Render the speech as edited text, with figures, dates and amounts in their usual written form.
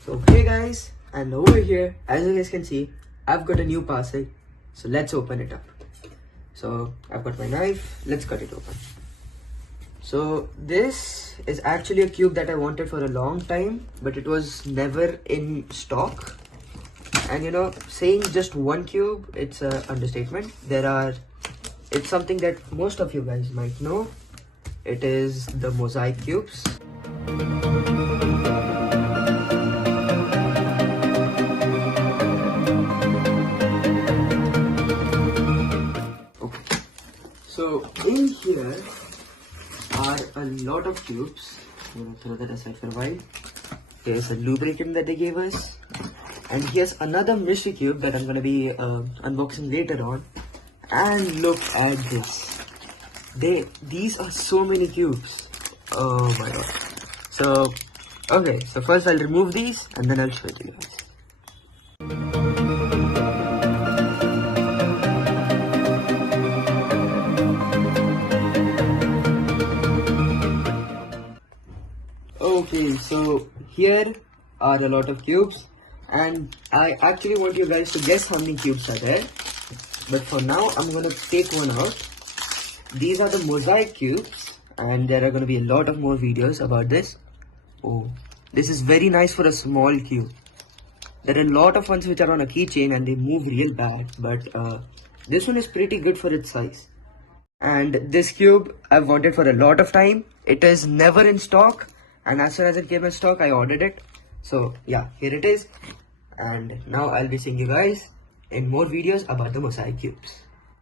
So hey guys, and over here, as you guys can see, I've got a new parcel. So let's open it up. So I've got my knife, let's cut it open. So this is actually a cube that I wanted for a long time, but it was never in stock. And you know, saying just one cube, it's an understatement. It's something that most of you guys might know. It is the Mosaic cubes. So in here are a lot of cubes. I'm gonna throw that aside for a while. Here's a lubricant that they gave us, and here's another mystery cube that I'm gonna be unboxing later on. And look at this. These are so many cubes. Oh my god. So okay, so first I'll remove these and then I'll show it to you guys. Okay, so here are a lot of cubes, and I actually want you guys to guess how many cubes are there. But for now, I'm gonna take one out. These are the Mosaic cubes, and there are gonna be a lot of more videos about this. Oh, this is very nice for a small cube. There are a lot of ones which are on a keychain and they move real bad, but this one is pretty good for its size. And this cube I've wanted for a lot of time. It is never in stock, and as soon as it came in stock, I ordered it. So yeah, here it is. And now I'll be seeing you guys in more videos about the Mosaic cubes.